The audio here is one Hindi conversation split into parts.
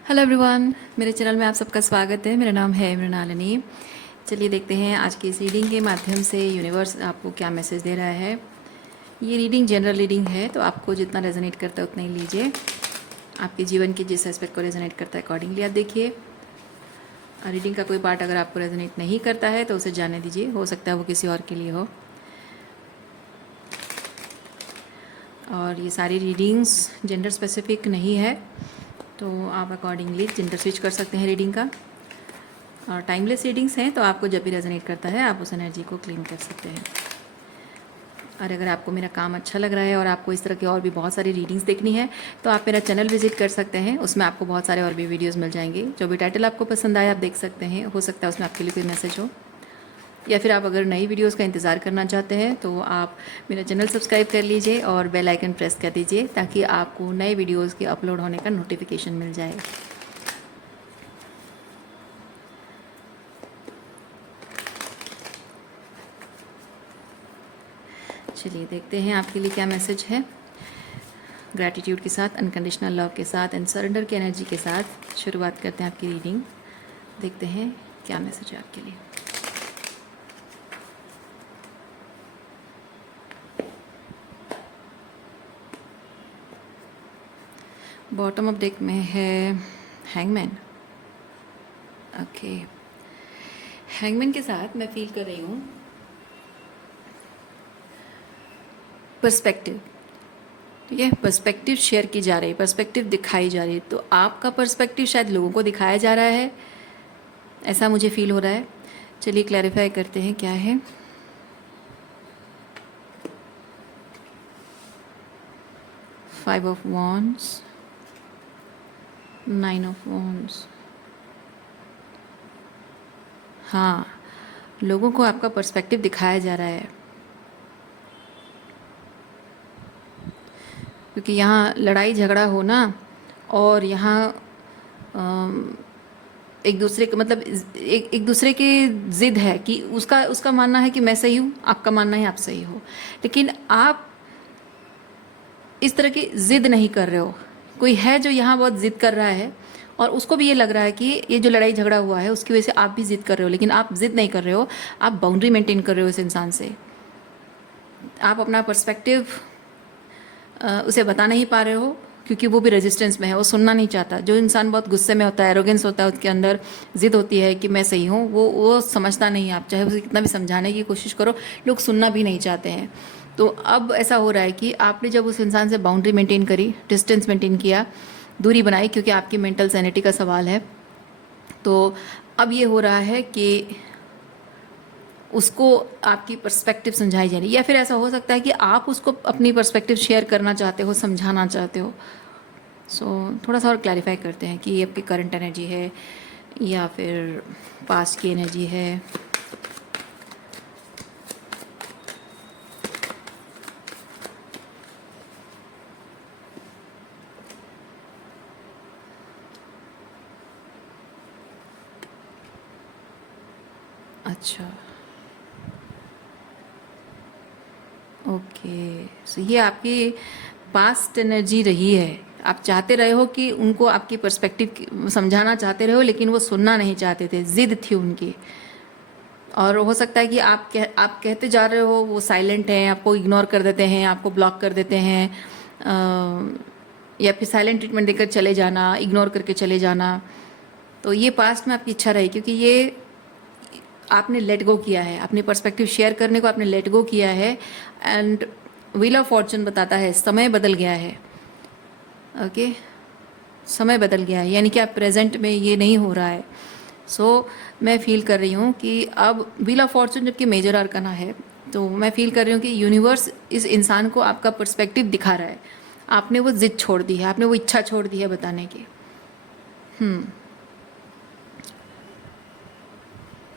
हेलो एवरीवन, मेरे चैनल में आप सबका स्वागत है। मेरा नाम है मृणालिनी। चलिए देखते हैं आज की इस रीडिंग के माध्यम से यूनिवर्स आपको क्या मैसेज दे रहा है। ये रीडिंग जनरल रीडिंग है, तो आपको जितना रेजोनेट करता है उतना ही लीजिए। आपके जीवन के जिस एस्पेक्ट को रेजोनेट करता है अकॉर्डिंगली आप देखिए। रीडिंग का कोई पार्ट अगर आपको रेजोनेट नहीं करता है तो उसे जाने दीजिए, हो सकता है वो किसी और के लिए हो। और ये सारी रीडिंग्स जेंडर स्पेसिफिक नहीं है, तो आप अकॉर्डिंगली जेंडर स्विच कर सकते हैं रीडिंग का। और टाइमलेस रीडिंग्स हैं, तो आपको जब भी रेजोनेट करता है आप उस एनर्जी को क्लेम कर सकते हैं। और अगर आपको मेरा काम अच्छा लग रहा है और आपको इस तरह की और भी बहुत सारी रीडिंग्स देखनी है तो आप मेरा चैनल विजिट कर सकते हैं। उसमें आपको बहुत सारे और भी वीडियोस मिल जाएंगे। जो भी टाइटल आपको पसंद आए आप देख सकते हैं, हो सकता है उसमें आपके लिए कोई मैसेज हो। या फिर आप अगर नई वीडियोस का इंतज़ार करना चाहते हैं तो आप मेरा चैनल सब्सक्राइब कर लीजिए और बेल आइकन प्रेस कर दीजिए, ताकि आपको नए वीडियोज़ के अपलोड होने का नोटिफिकेशन मिल जाए। चलिए देखते हैं आपके लिए क्या मैसेज है। ग्रैटिट्यूड के साथ, अनकंडीशनल लव के साथ एंड सरेंडर की एनर्जी के साथ शुरुआत करते हैं आपकी रीडिंग। देखते हैं क्या मैसेज है आपके लिए। बॉटम ऑफ डेक में है हैंगमैन। ओके, हैंगमैन के साथ मैं फील कर रही हूँ पर्सपेक्टिव। ठीक है, पर्सपेक्टिव शेयर की जा रही है, पर्सपेक्टिव दिखाई जा रही है। तो आपका पर्सपेक्टिव शायद लोगों को दिखाया जा रहा है, ऐसा मुझे फील हो रहा है। चलिए क्लैरिफाई करते हैं क्या है। Five of wands, nine of wands. हाँ, लोगों को आपका पर्सपेक्टिव दिखाया जा रहा है, क्योंकि यहाँ लड़ाई झगड़ा हो ना, और यहाँ एक दूसरे के मतलब एक दूसरे की ज़िद है कि उसका उसका मानना है कि मैं सही हूँ, आपका मानना है आप सही हो, लेकिन आप इस तरह की ज़िद नहीं कर रहे हो। कोई है जो यहाँ बहुत ज़िद कर रहा है और उसको भी ये लग रहा है कि ये जो लड़ाई झगड़ा हुआ है उसकी वजह से आप भी ज़िद कर रहे हो, लेकिन आप ज़िद नहीं कर रहे हो, आप बाउंड्री मेंटेन कर रहे हो इस इंसान से। आप अपना पर्सपेक्टिव उसे बता नहीं पा रहे हो, क्योंकि वो भी रेजिस्टेंस में है, वो सुनना नहीं चाहता। जो इंसान बहुत गुस्से में होता है, एरोगेंस होता है, उसके अंदर ज़िद होती है कि मैं सही हूँ, वो समझता नहीं। आप चाहे उसे कितना भी समझाने की कोशिश करो, लोग सुनना भी नहीं चाहते हैं। तो अब ऐसा हो रहा है कि आपने जब उस इंसान से बाउंड्री मेंटेन करी, डिस्टेंस मेंटेन किया, दूरी बनाई, क्योंकि आपकी मेंटल सैनिटी का सवाल है, तो अब ये हो रहा है कि उसको आपकी पर्सपेक्टिव समझाई जा रही है। या फिर ऐसा हो सकता है कि आप उसको अपनी पर्सपेक्टिव शेयर करना चाहते हो, समझाना चाहते हो। सो थोड़ा सा और क्लैरिफाई करते हैं कि ये आपकी करंट एनर्जी है या फिर पास्ट की एनर्जी है। अच्छा, ओके, सो ये आपकी पास्ट एनर्जी रही है। आप चाहते रहे हो कि उनको आपकी पर्सपेक्टिव समझाना चाहते रहे हो, लेकिन वो सुनना नहीं चाहते थे, जिद थी उनकी। और हो सकता है कि आप कहते जा रहे हो, वो साइलेंट हैं, आपको इग्नोर कर देते हैं, आपको ब्लॉक कर देते हैं, या फिर साइलेंट ट्रीटमेंट देकर चले जाना, इग्नोर करके चले जाना। तो ये पास्ट में आपकी इच्छा रही, क्योंकि ये आपने लेट गो किया है, अपनी पर्सपेक्टिव शेयर करने को आपने लेट गो किया है। एंड व्हील ऑफ फॉर्चून बताता है समय बदल गया है। ओके, समय बदल गया है, यानी कि आप प्रेजेंट में ये नहीं हो रहा है। सो मैं फील कर रही हूँ कि अब व्हील ऑफ फॉर्चून जबकि मेजर आर्कना है, तो मैं फील कर रही हूँ कि यूनिवर्स इस इंसान को आपका पर्सपेक्टिव दिखा रहा है। आपने वो जिद छोड़ दी है, आपने वो इच्छा छोड़ दी है बताने की।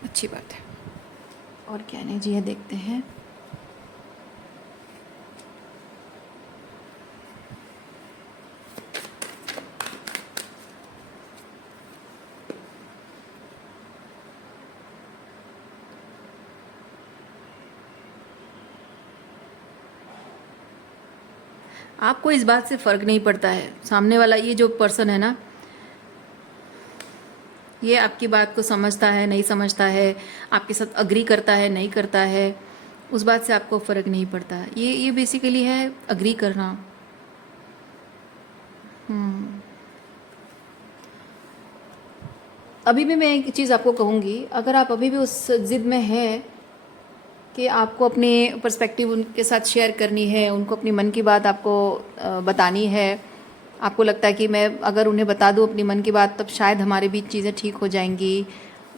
अच्छी बात है। और क्या एनर्जी है देखते हैं। आपको इस बात से फ़र्क नहीं पड़ता है, सामने वाला ये जो पर्सन है ना, ये आपकी बात को समझता है नहीं समझता है, आपके साथ अग्री करता है नहीं करता है, उस बात से आपको फ़र्क नहीं पड़ता। ये बेसिकली है अग्री करना। अभी भी मैं एक चीज़ आपको कहूँगी, अगर आप अभी भी उस ज़िद में हैं कि आपको अपने पर्सपेक्टिव उनके साथ शेयर करनी है, उनको अपनी मन की बात आपको बतानी है, आपको लगता है कि मैं अगर उन्हें बता दूँ अपनी मन की बात तब शायद हमारे बीच चीज़ें ठीक हो जाएंगी,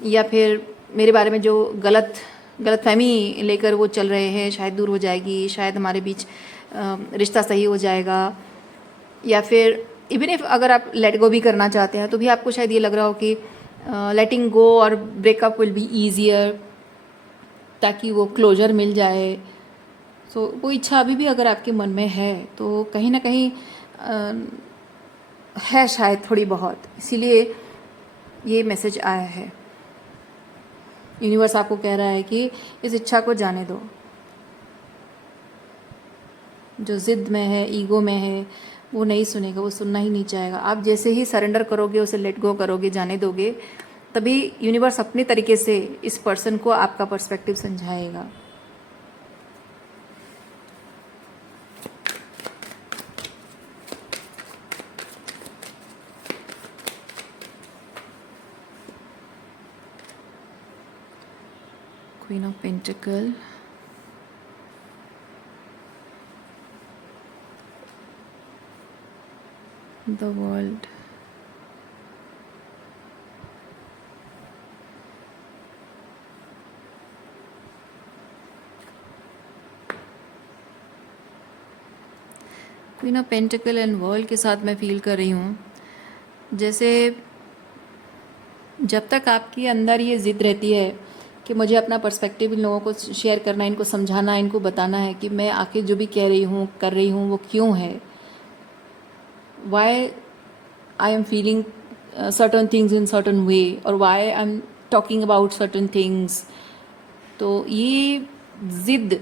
या फिर मेरे बारे में जो गलतफहमी लेकर वो चल रहे हैं शायद दूर हो जाएगी, शायद हमारे बीच रिश्ता सही हो जाएगा, या फिर इवन इफ अगर आप लेट गो भी करना चाहते हैं तो भी आपको शायद ये लग रहा हो कि लेटिंग गो और ब्रेकअप विल बी ईजियर, ताकि वो क्लोजर मिल जाए। सो वो इच्छा अभी भी अगर आपके मन में है तो कहीं ना कहीं है शायद थोड़ी बहुत, इसीलिए ये मैसेज आया है। यूनिवर्स आपको कह रहा है कि इस इच्छा को जाने दो, जो ज़िद में है, ईगो में है, वो नहीं सुनेगा, वो सुनना ही नहीं चाहेगा। आप जैसे ही सरेंडर करोगे, उसे लेट गो करोगे, जाने दोगे, तभी यूनिवर्स अपने तरीके से इस पर्सन को आपका पर्सपेक्टिव समझाएगा। Queen of pentacles, the world, queen of pentacles and world के साथ मैं फील कर रही हूँ जैसे जब तक आपके अंदर ये ज़िद रहती है कि मुझे अपना पर्सपेक्टिव इन लोगों को शेयर करना है, इनको समझाना है, इनको बताना है कि मैं आखिर जो भी कह रही हूँ कर रही हूँ वो क्यों है, why I am feeling certain things in certain way, और why I am talking about certain things. तो ये ज़िद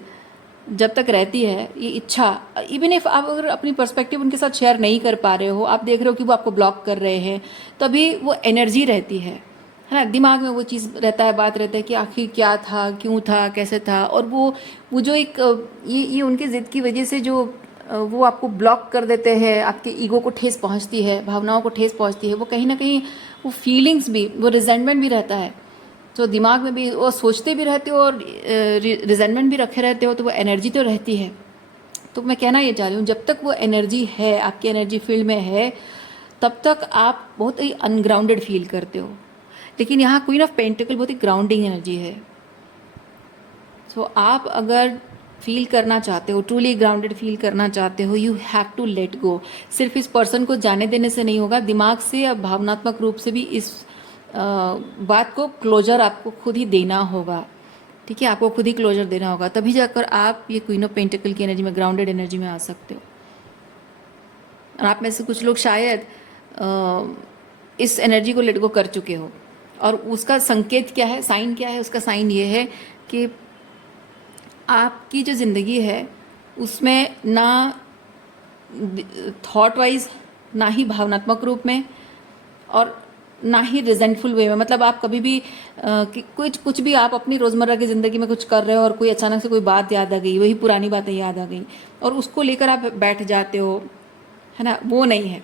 जब तक रहती है, ये इच्छा, इवन इफ आप अगर अपनी पर्सपेक्टिव उनके साथ शेयर नहीं कर पा रहे हो, आप देख रहे हो कि वो आपको ब्लॉक कर रहे हैं, तो अभी वो एनर्जी रहती है ना, दिमाग में वो चीज़ रहता है, बात रहता है कि आखिर क्या था, क्यों था, कैसे था, और वो जो एक ये उनकी ज़िद की वजह से जो वो आपको ब्लॉक कर देते हैं, आपके ईगो को ठेस पहुंचती है, भावनाओं को ठेस पहुंचती है, वो कहीं ना कहीं वो फीलिंग्स भी, वो रिजेंटमेंट भी रहता है, तो दिमाग में भी वो सोचते भी रहते हो और रिजेंटमेंट भी रखे रहते हो, तो वो एनर्जी तो रहती है। तो मैं कहना ये चाह रही हूँ, जब तक वो एनर्जी है, आपकी एनर्जी फील्ड में है, तब तक आप बहुत ही अनग्राउंडेड फील करते हो। लेकिन यहाँ क्वीन ऑफ पेंटिकल बहुत ही ग्राउंडिंग एनर्जी है। तो आप अगर फील करना चाहते हो, ट्रूली ग्राउंडेड फील करना चाहते हो, you have to let go. सिर्फ इस पर्सन को जाने देने से नहीं होगा, दिमाग से या भावनात्मक रूप से भी इस बात को क्लोजर आपको खुद ही देना होगा। ठीक है, आपको खुद ही क्लोजर देना होगा, तभी जाकर आप ये क्वीन ऑफ पेंटिकल की एनर्जी में, ग्राउंडेड एनर्जी में आ सकते हो। और आप में से कुछ लोग शायद इस एनर्जी को लेट गो कर चुके हो, और उसका संकेत क्या है, साइन क्या है? उसका साइन ये है कि आपकी जो ज़िंदगी है उसमें ना थॉट वाइज, ना ही भावनात्मक रूप में, और ना ही रिजेंटफुल वे में, मतलब आप कभी भी कुछ भी आप अपनी रोज़मर्रा की ज़िंदगी में कुछ कर रहे हो और कोई अचानक से कोई बात याद आ गई, वही पुरानी बातें याद आ गई और उसको लेकर आप बैठ जाते हो, है ना, वो नहीं है।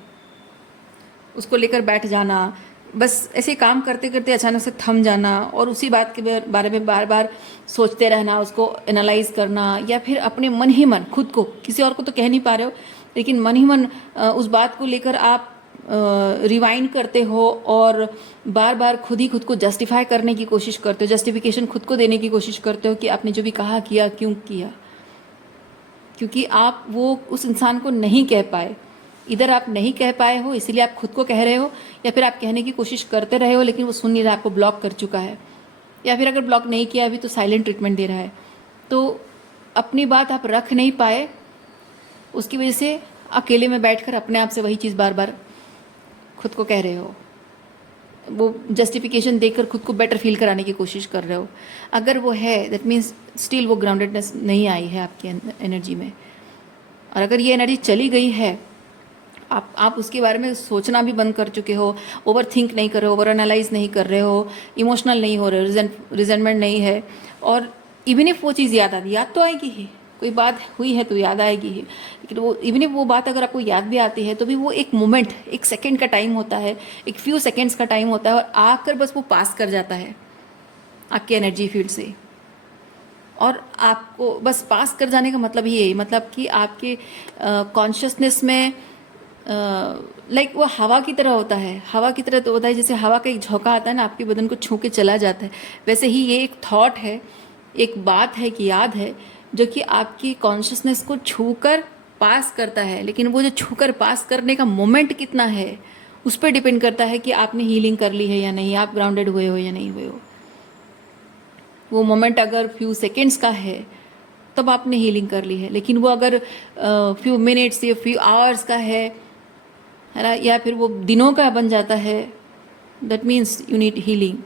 उसको लेकर बैठ जाना, बस ऐसे काम करते करते अचानक से थम जाना और उसी बात के बारे में बार बार सोचते रहना, उसको एनालाइज करना, या फिर अपने मन ही मन खुद को, किसी और को तो कह नहीं पा रहे हो, लेकिन मन ही मन उस बात को लेकर आप रिवाइंड करते हो और बार बार खुद ही खुद को जस्टिफाई करने की कोशिश करते हो, जस्टिफिकेशन खुद को देने की कोशिश करते हो कि आपने जो भी कहा किया क्यों किया, क्योंकि आप वो उस इंसान को नहीं कह पाए। इधर आप नहीं कह पाए हो इसीलिए आप खुद को कह रहे हो, या फिर आप कहने की कोशिश करते रहे हो लेकिन वो सुन नहीं रहा, आपको ब्लॉक कर चुका है, या फिर अगर ब्लॉक नहीं किया अभी तो साइलेंट ट्रीटमेंट दे रहा है। तो अपनी बात आप रख नहीं पाए, उसकी वजह से अकेले में बैठकर अपने आप से वही चीज़ बार बार खुद को कह रहे हो, वो जस्टिफिकेशन देकर खुद को बेटर फील कराने की कोशिश कर रहे हो। अगर वो है, दैट मीन्स स्टिल वो ग्राउंडेडनेस नहीं आई है आपकी एनर्जी में। और अगर ये एनर्जी चली गई है आप उसके बारे में सोचना भी बंद कर चुके हो, ओवर थिंक नहीं कर रहे हो, ओवर एनालाइज नहीं कर रहे हो, इमोशनल नहीं हो रहे हो, रिजेंटमेंट नहीं है। और इवन इफ वो चीज़ याद आती, याद तो आएगी ही, कोई बात हुई है तो याद आएगी ही, लेकिन वो इवन इफ वो बात अगर आपको याद भी आती है तो भी वो एक मोमेंट, एक सेकेंड का टाइम होता है, एक फ्यू सेकेंड्स का टाइम होता है, और आकर बस वो पास कर जाता है आपके एनर्जी फील्ड से। और आपको बस पास कर जाने का मतलब ही यही, मतलब कि आपके कॉन्शियसनेस में लाइक वो हवा की तरह होता है। हवा की तरह तो होता है, जैसे हवा का एक झोंका आता है ना, आपके बदन को छू के चला जाता है, वैसे ही ये एक थॉट है, एक बात है कि याद है, जो कि आपकी कॉन्शियसनेस को छूकर पास करता है। लेकिन वो जो छूकर पास करने का मोमेंट कितना है, उस पर डिपेंड करता है कि आपने हीलिंग कर ली है या नहीं, आप ग्राउंडेड हुए हो या नहीं हुए हो। वो मोमेंट अगर फ्यू सेकेंड्स का है तब आपने हीलिंग कर ली है, लेकिन वो अगर फ्यू मिनट्स या फ्यू आवर्स का है ना, या फिर वो दिनों का बन जाता है, that means you need healing.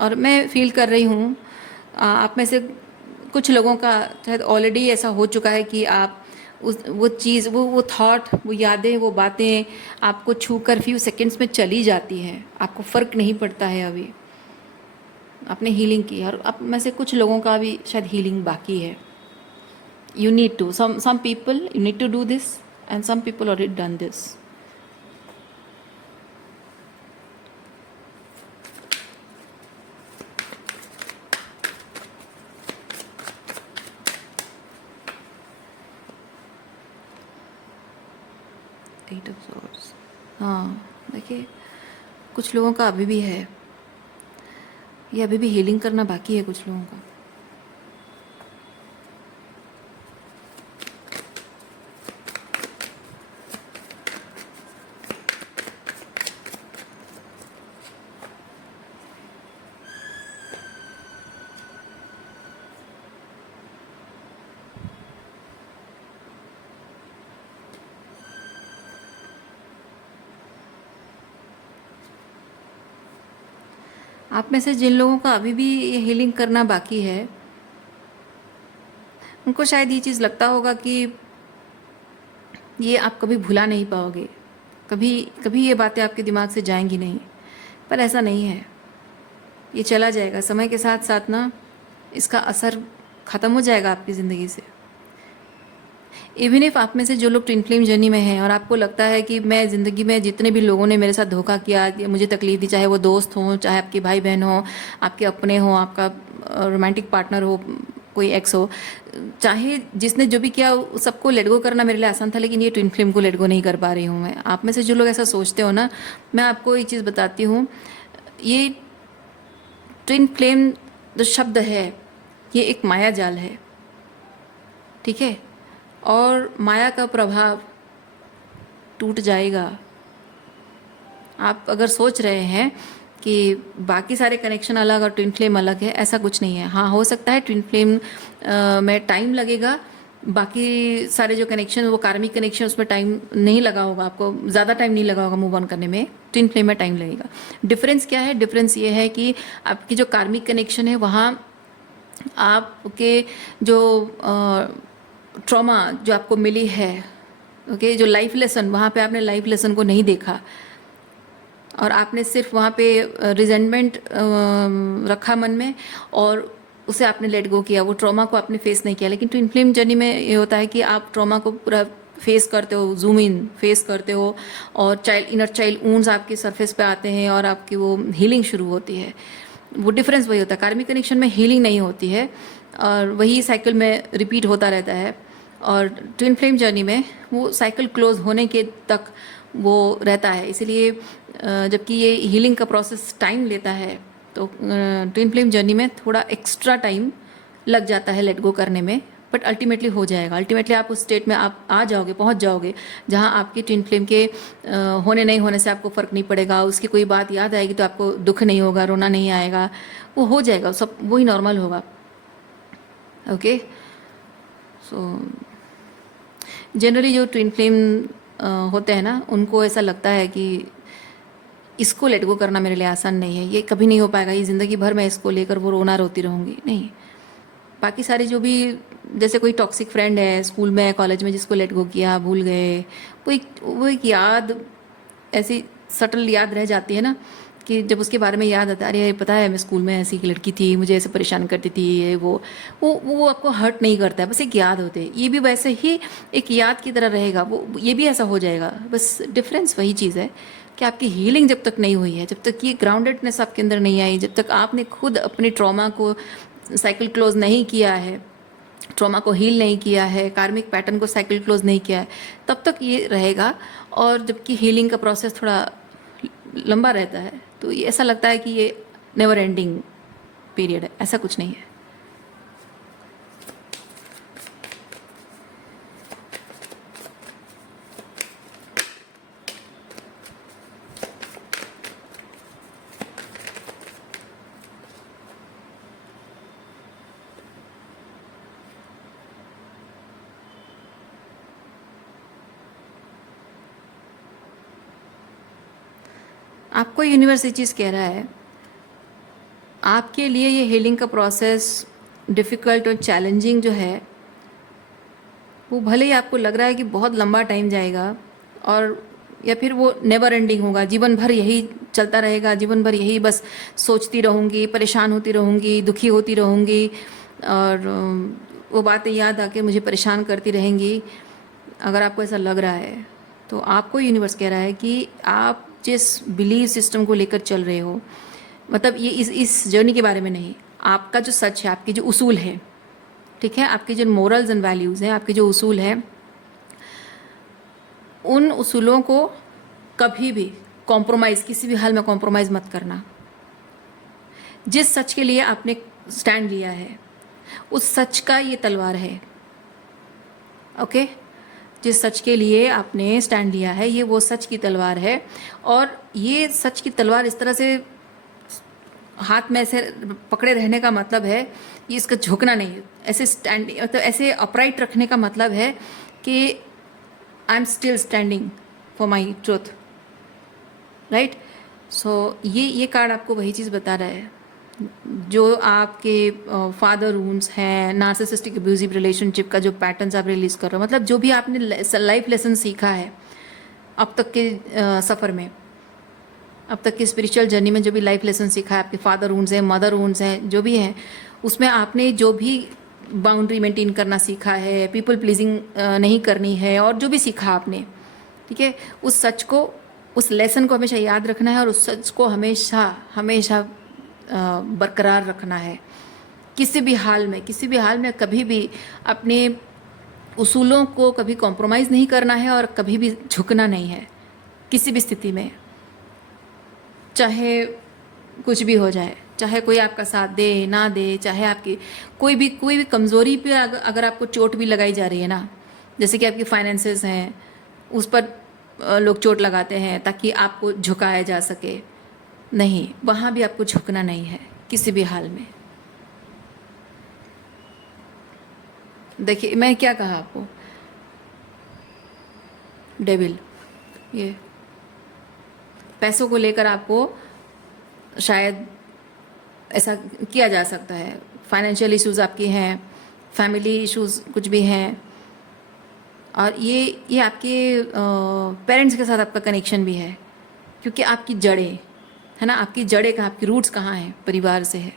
और मैं फील कर रही हूँ आप में से कुछ लोगों का शायद ऑलरेडी ऐसा हो चुका है कि आप उस वो चीज़, वो थॉट, वो यादें, वो बातें आपको छू कर फ्यू सेकेंड्स में चली जाती हैं, आपको फ़र्क नहीं पड़ता है अभी, आपने हीलिंग की। और आप में से कुछ लोगों का भी शायद हीलिंग बाकी है। You need to, some people you need to do this, and some people already done this. Eight of Swords, हाँ देखिए कुछ लोगों का अभी भी है, ये अभी भी हीलिंग करना बाकी है कुछ लोगों का। आप में से जिन लोगों का अभी भी ये हीलिंग करना बाकी है, उनको शायद ये चीज़ लगता होगा कि ये आप कभी भुला नहीं पाओगे, कभी कभी ये बातें आपके दिमाग से जाएंगी नहीं। पर ऐसा नहीं है, ये चला जाएगा समय के साथ साथ ना, इसका असर ख़त्म हो जाएगा आपकी ज़िंदगी से। इवन इफ आप में से जो लोग ट्विन फ्लेम जर्नी में हैं और आपको लगता है कि मैं ज़िंदगी में जितने भी लोगों ने मेरे साथ धोखा किया, मुझे तकलीफ दी, चाहे वो दोस्त हों, चाहे आपके भाई बहन हों, आपके अपने हों, आपका रोमांटिक पार्टनर हो, कोई एक्स हो, चाहे जिसने जो भी किया, सबको लेट गो करना मेरे लिए आसान था, लेकिन ये ट्विन फ्लेम को लेट गो नहीं कर पा रही हूँ मैं। आप में से जो लोग ऐसा सोचते हो ना, मैं आपको एक चीज़ बताती हूँ, ये ट्विन फ्लेम जो शब्द है, ये एक माया जाल है, ठीक है? और माया का प्रभाव टूट जाएगा। आप अगर सोच रहे हैं कि बाकी सारे कनेक्शन अलग और ट्विन फ्लेम अलग है, ऐसा कुछ नहीं है। हाँ, हो सकता है ट्विन फ्लेम में टाइम लगेगा, बाकी सारे जो कनेक्शन, वो कार्मिक कनेक्शन, उसमें टाइम नहीं लगा होगा, आपको ज़्यादा टाइम नहीं लगा होगा मूव ऑन करने में, ट्विन फ्लेम में टाइम लगेगा। डिफरेंस क्या है? डिफरेंस ये है कि आपकी जो कार्मिक कनेक्शन है, वहाँ आपके जो ट्रॉमा जो आपको मिली है, ओके, जो लाइफ लेसन, वहाँ पे आपने लाइफ लेसन को नहीं देखा और आपने सिर्फ वहाँ पे रिजेंटमेंट रखा मन में और उसे आपने लेट गो किया, वो ट्रॉमा को आपने फेस नहीं किया। लेकिन ट्विन फ्लेम जर्नी में ये होता है कि आप ट्रॉमा को पूरा फेस करते हो, जूम इन फेस करते हो, और इनर चाइल्ड वुंड्स आपके सरफेस पे आते हैं और आपकी वो हीलिंग शुरू होती है। वो डिफरेंस वही होता है। कार्मिक कनेक्शन में हीलिंग नहीं होती है और वही साइकिल में रिपीट होता रहता है, और ट्विन फ्लेम जर्नी में वो साइकिल क्लोज होने के तक वो रहता है। इसीलिए जबकि ये हीलिंग का प्रोसेस टाइम लेता है, तो ट्विन फ्लेम जर्नी में थोड़ा एक्स्ट्रा टाइम लग जाता है लेट गो करने में, बट अल्टीमेटली हो जाएगा। अल्टीमेटली आप उस स्टेट में आप आ जाओगे, पहुंच जाओगे, जहां आपकी ट्विन फ्लेम के होने नहीं होने से आपको फ़र्क नहीं पड़ेगा। उसकी कोई बात याद आएगी तो आपको दुख नहीं होगा, रोना नहीं आएगा, वो हो जाएगा, सब वही नॉर्मल होगा। ओके, सो जनरली जो ट्विन फ्लेम होते हैं ना, उनको ऐसा लगता है कि इसको लेट गो करना मेरे लिए आसान नहीं है, ये कभी नहीं हो पाएगा, ये ज़िंदगी भर मैं इसको लेकर वो रोना रोती रहूँगी। नहीं, बाकी सारी जो भी जैसे कोई टॉक्सिक फ्रेंड है स्कूल में कॉलेज में जिसको लेट गो किया, भूल गए, वो एक याद, ऐसी सटल याद रह जाती है ना, कि जब उसके बारे में याद आता है, अरे पता है मैं स्कूल में ऐसी एक लड़की थी, मुझे ऐसे परेशान करती थी, ये वो आपको हर्ट नहीं करता है, बस एक याद होते है। ये भी वैसे ही एक याद की तरह रहेगा, वो ये भी ऐसा हो जाएगा। बस डिफरेंस वही चीज़ है कि आपकी हीलिंग जब तक नहीं हुई है, जब तक ये ग्राउंडेडनेस आपके अंदर नहीं आई, जब तक आपने खुद अपने ट्रॉमा को साइकिल क्लोज नहीं किया है, ट्रॉमा को हील नहीं किया है, कार्मिक पैटर्न को साइकिल क्लोज नहीं किया है, तब तक ये रहेगा। और जबकि हीलिंग का प्रोसेस थोड़ा लंबा रहता है, तो ये ऐसा लगता है कि ये नेवर एंडिंग पीरियड है, ऐसा कुछ नहीं है। आपको यूनिवर्स ये चीज़ कह रहा है, आपके लिए ये हीलिंग का प्रोसेस डिफ़िकल्ट और चैलेंजिंग जो है, वो भले ही आपको लग रहा है कि बहुत लंबा टाइम जाएगा, और या फिर वो नेवर एंडिंग होगा, जीवन भर यही चलता रहेगा, जीवन भर यही बस सोचती रहूँगी, परेशान होती रहूँगी, दुखी होती रहूँगी, और वो बातें याद आके मुझे परेशान करती रहेंगी। अगर आपको ऐसा लग रहा है, तो आपको यूनिवर्स कह रहा है कि आप जिस बिलीव सिस्टम को लेकर चल रहे हो, मतलब ये इस जर्नी के बारे में नहीं, आपका जो सच है, आपके जो उसूल है, ठीक है, आपके जो मोरल्स एंड वैल्यूज़ हैं, आपके जो उसूल हैं, उन उसूलों को कभी भी कॉम्प्रोमाइज़, किसी भी हाल में कॉम्प्रोमाइज़ मत करना। जिस सच के लिए आपने स्टैंड लिया है, उस सच का ये तलवार है। ओके, जिस सच के लिए आपने स्टैंड लिया है, ये वो सच की तलवार है। और ये सच की तलवार इस तरह से हाथ में ऐसे पकड़े रहने का मतलब है, ये इसका झुकना नहीं है, ऐसे स्टैंड, मतलब ऐसे अपराइट रखने का मतलब है कि I am still standing for my truth, right. So ये कार्ड आपको वही चीज़ बता रहा है। जो आपके फादर वुंड्स हैं, नार्सिसिस्टिक अब्यूजिव रिलेशनशिप का जो पैटर्न्स आप रिलीज कर रहे हो, मतलब जो भी आपने लाइफ लेसन सीखा है अब तक के सफ़र में, अब तक की स्पिरिचुअल जर्नी में जो भी लाइफ लेसन सीखा है, आपके फादर वुंड्स हैं, मदर वुंड्स हैं, जो भी हैं, उसमें आपने जो भी बाउंड्री मेंटेन करना सीखा है, पीपल प्लीजिंग नहीं करनी है, और जो भी सीखा आपने, ठीक है, उस सच को, उस लेसन को हमेशा याद रखना है, और उस सच को हमेशा हमेशा बरकरार रखना है। किसी भी हाल में कभी भी अपने उसूलों को कभी कॉम्प्रोमाइज़ नहीं करना है, और कभी भी झुकना नहीं है किसी भी स्थिति में, चाहे कुछ भी हो जाए, चाहे कोई आपका साथ दे ना दे, चाहे आपकी कोई भी कमज़ोरी पे अगर आपको चोट भी लगाई जा रही है ना, जैसे कि आपकी फाइनेंसेस हैं, उस पर लोग चोट लगाते हैं ताकि आपको झुकाया जा सके, नहीं, वहाँ भी आपको झुकना नहीं है किसी भी हाल में। देखिए मैं क्या कहा आपको, डेविल, ये पैसों को लेकर आपको शायद ऐसा किया जा सकता है, फाइनेंशियल इश्यूज आपके हैं, फैमिली इश्यूज कुछ भी हैं, और ये आपके पेरेंट्स के साथ आपका कनेक्शन भी है, क्योंकि आपकी जड़ें है ना, आपकी जड़ें कहाँ, आपकी रूट्स कहाँ हैं, परिवार से है।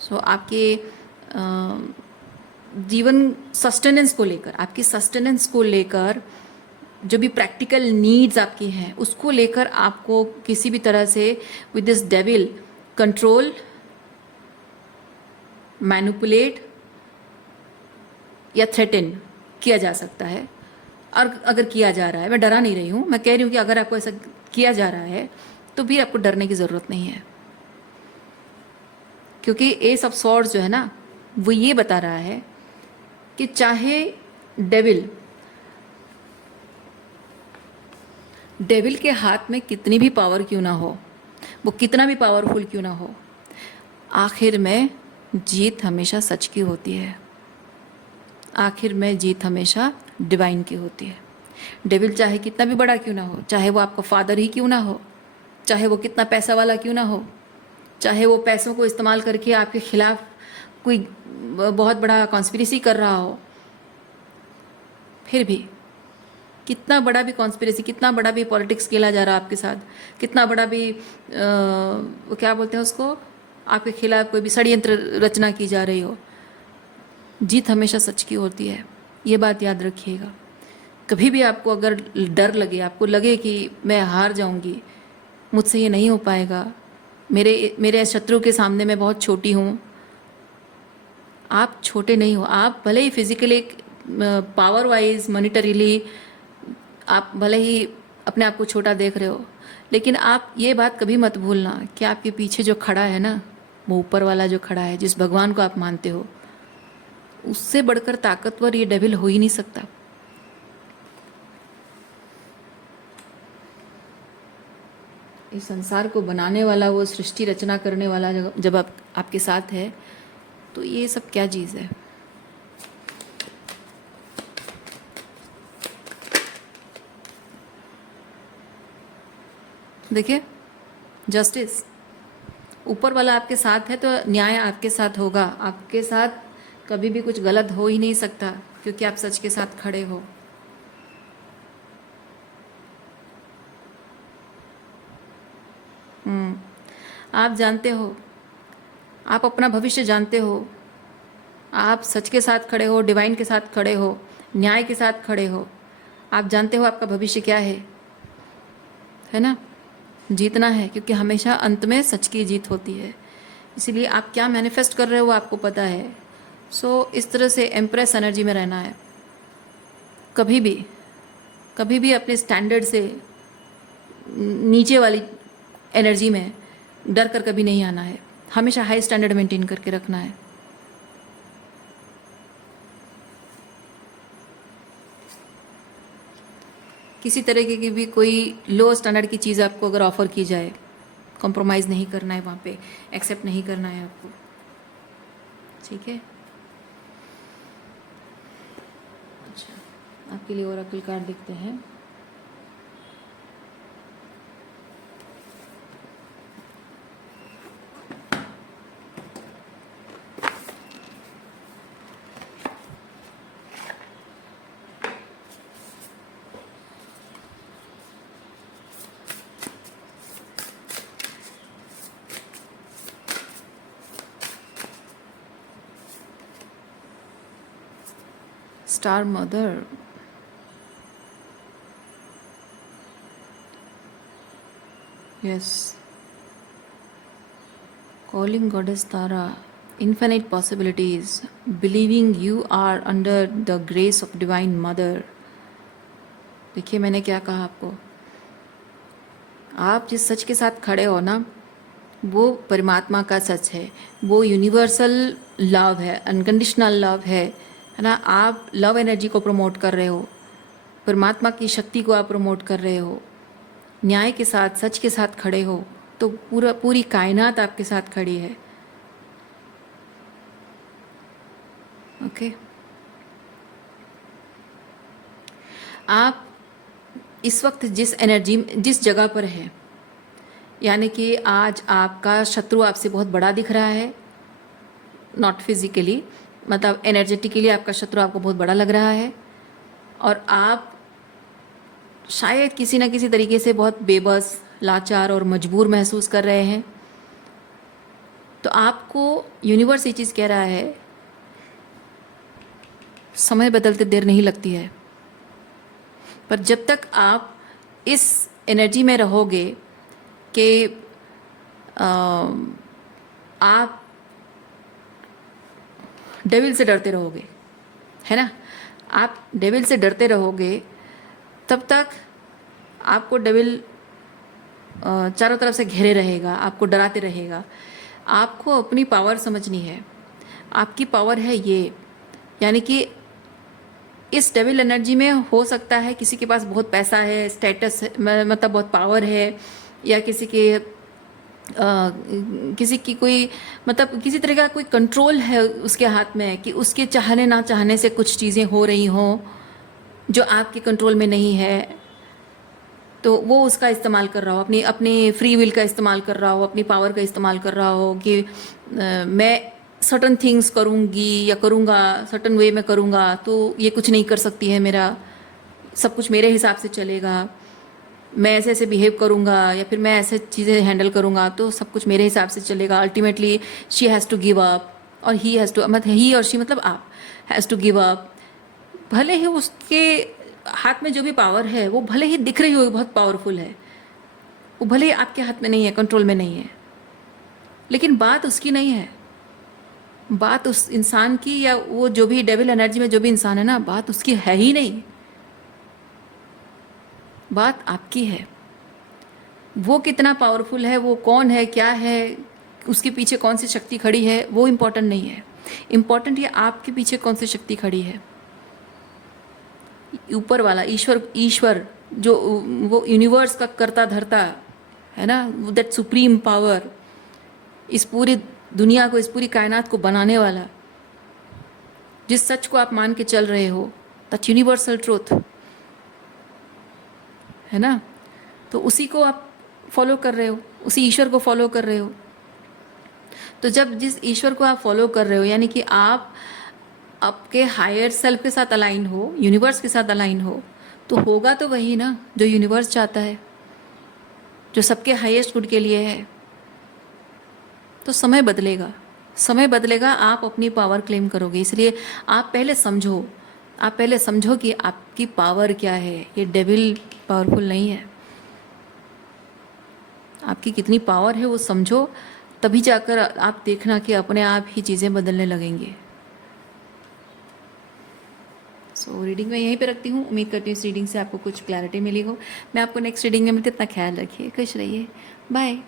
सो आपके जीवन सस्टेनेंस को लेकर, आपकी सस्टेनेंस को लेकर, जो भी प्रैक्टिकल नीड्स आपकी हैं, उसको लेकर आपको किसी भी तरह से with this devil control, manipulate या थ्रेटन किया जा सकता है। और अगर किया जा रहा है, मैं डरा नहीं रही हूँ, मैं कह रही हूँ कि अगर आपको ऐसा किया जा रहा है तो भी आपको डरने की ज़रूरत नहीं है, क्योंकि एस ऑफ स्वॉर्ड्स जो है ना, वो ये बता रहा है कि चाहे डेविल के हाथ में कितनी भी पावर क्यों ना हो, वो कितना भी पावरफुल क्यों ना हो, आखिर में जीत हमेशा सच की होती है, आखिर में जीत हमेशा डिवाइन की होती है। डेविल चाहे कितना भी बड़ा क्यों ना हो, चाहे वो आपका फादर ही क्यों ना हो, चाहे वो कितना पैसा वाला क्यों ना हो, चाहे वो पैसों को इस्तेमाल करके आपके खिलाफ कोई बहुत बड़ा कॉन्स्पिरेसी कर रहा हो, फिर भी कितना बड़ा भी कॉन्स्पिरेसी, कितना बड़ा भी पॉलिटिक्स खेला जा रहा है आपके साथ, कितना बड़ा भी वो क्या बोलते हैं उसको, आपके खिलाफ कोई भी षड्यंत्र रचना की जा रही हो, जीत हमेशा सच की होती है। ये बात याद रखिएगा। कभी भी आपको अगर डर लगे, आपको लगे कि मैं हार जाऊंगी, मुझसे ये नहीं हो पाएगा, मेरे मेरे शत्रु के सामने मैं बहुत छोटी हूँ, आप छोटे नहीं हो। आप भले ही फिजिकली, पावर वाइज, मॉनिटरीली आप भले ही अपने आप को छोटा देख रहे हो, लेकिन आप ये बात कभी मत भूलना कि आपके पीछे जो खड़ा है ना, वो ऊपर वाला जो खड़ा है, जिस भगवान को आप मानते हो, उससे बढ़कर ताकतवर ये डेविल हो ही नहीं सकता। इस संसार को बनाने वाला, वो सृष्टि रचना करने वाला जब आपके साथ है, तो ये सब क्या चीज़ है। देखिए, जस्टिस, ऊपर वाला आपके साथ है तो न्याय आपके साथ होगा। आपके साथ कभी भी कुछ गलत हो ही नहीं सकता, क्योंकि आप सच के साथ खड़े हो। आप जानते हो, आप अपना भविष्य जानते हो, आप सच के साथ खड़े हो, डिवाइन के साथ खड़े हो, न्याय के साथ खड़े हो। आप जानते हो आपका भविष्य क्या है ना। जीतना है, क्योंकि हमेशा अंत में सच की जीत होती है। इसीलिए आप क्या मैनिफेस्ट कर रहे हो वो आपको पता है। सो इस तरह से एम्प्रेस एनर्जी में रहना है। कभी भी अपने स्टैंडर्ड से नीचे वाली एनर्जी में डर कर कभी नहीं आना है। हमेशा हाई स्टैंडर्ड मेंटेन करके रखना है। किसी तरीके की भी कोई लो स्टैंडर्ड की चीज़ आपको अगर ऑफ़र की जाए, कॉम्प्रोमाइज़ नहीं करना है, वहाँ पे एक्सेप्ट नहीं करना है आपको। ठीक है। अच्छा, आपके लिए ओरेकल कार्ड देखते हैं। Star Mother. Yes. Calling Goddess Tara. Infinite possibilities. Believing you are under the grace of Divine Mother. देखिए मैंने क्या कहा आपको। आप जिस सच के साथ खड़े हो ना, वो परमात्मा का सच है, वो यूनिवर्सल लव है, अनकंडीशनल लव है ना। आप लव एनर्जी को प्रमोट कर रहे हो, परमात्मा की शक्ति को आप प्रमोट कर रहे हो, न्याय के साथ, सच के साथ खड़े हो, तो पूरी कायनात आपके साथ खड़ी है। ओके। आप इस वक्त जिस जगह पर है, यानी कि आज आपका शत्रु आपसे बहुत बड़ा दिख रहा है, नॉट फिजिकली, मतलब एनर्जेटिकली आपका शत्रु आपको बहुत बड़ा लग रहा है, और आप शायद किसी न किसी तरीके से बहुत बेबस, लाचार और मजबूर महसूस कर रहे हैं। तो आपको यूनिवर्स ये चीज़ कह रहा है, समय बदलते देर नहीं लगती है, पर जब तक आप इस एनर्जी में रहोगे कि आप डेविल से डरते रहोगे, है ना, आप डेविल से डरते रहोगे, तब तक आपको डेविल चारों तरफ से घेरे रहेगा, आपको डराते रहेगा। आपको अपनी पावर समझनी है। आपकी पावर है ये, यानी कि इस डेविल एनर्जी में हो सकता है किसी के पास बहुत पैसा है, स्टेटस है, मतलब बहुत पावर है, या किसी की कोई, मतलब किसी तरह का कोई कंट्रोल है उसके हाथ में, कि उसके चाहने ना चाहने से कुछ चीज़ें हो रही हों जो आपके कंट्रोल में नहीं है, तो वो उसका इस्तेमाल कर रहा हो, अपनी फ्री विल का इस्तेमाल कर रहा हो, अपनी पावर का इस्तेमाल कर रहा हो कि मैं सर्टन थिंग्स करूँगी या करूँगा, सर्टन वे में करूँगा तो ये कुछ नहीं कर सकती है, मेरा सब कुछ मेरे हिसाब से चलेगा, मैं ऐसे ऐसे बिहेव करूँगा या फिर मैं ऐसे चीज़ें हैंडल करूँगा तो सब कुछ मेरे हिसाब से चलेगा। Ultimately she has to give up, और ही हैज़ टू, मतलब ही और शी मतलब आप हैज़ टू गिव अप। भले ही उसके हाथ में जो भी पावर है वो भले ही दिख रही हो बहुत पावरफुल है, वो भले ही आपके हाथ में नहीं है, कंट्रोल में नहीं है, लेकिन बात उसकी नहीं है, बात उस इंसान की, या वो जो भी डेविल एनर्जी में जो भी इंसान है ना, बात उसकी है ही नहीं, बात आपकी है। वो कितना पावरफुल है, वो कौन है, क्या है, उसके पीछे कौन सी शक्ति खड़ी है, वो इम्पोर्टेंट नहीं है। इम्पोर्टेंट ये आपके पीछे कौन सी शक्ति खड़ी है। ऊपर वाला ईश्वर, ईश्वर जो वो यूनिवर्स का करता धरता है ना, दैट सुप्रीम पावर, इस पूरी दुनिया को, इस पूरी कायनात को बनाने वाला, जिस सच को आप मान के चल रहे हो, दैट यूनिवर्सल ट्रूथ है ना, तो उसी को आप फॉलो कर रहे हो, उसी ईश्वर को फॉलो कर रहे हो। तो जब जिस ईश्वर को आप फॉलो कर रहे हो, यानी कि आप आपके हायर सेल्फ के साथ अलाइन हो, यूनिवर्स के साथ अलाइन हो, तो होगा तो वही ना जो यूनिवर्स चाहता है, जो सबके हाईएस्ट गुड के लिए है। तो समय बदलेगा, समय बदलेगा, आप अपनी पावर क्लेम करोगे। इसलिए आप पहले समझो, आप पहले समझो कि आपकी पावर क्या है। ये डेविल पावरफुल नहीं है, आपकी कितनी पावर है वो समझो, तभी जाकर आप देखना कि अपने आप ही चीज़ें बदलने लगेंगे। सो रीडिंग मैं यहीं पे रखती हूँ। उम्मीद करती हूँ इस रीडिंग से आपको कुछ क्लैरिटी मिली हो। मैं आपको नेक्स्ट रीडिंग में मिलती हूँ। अपना ख्याल रखिए, खुश रहिए, बाय।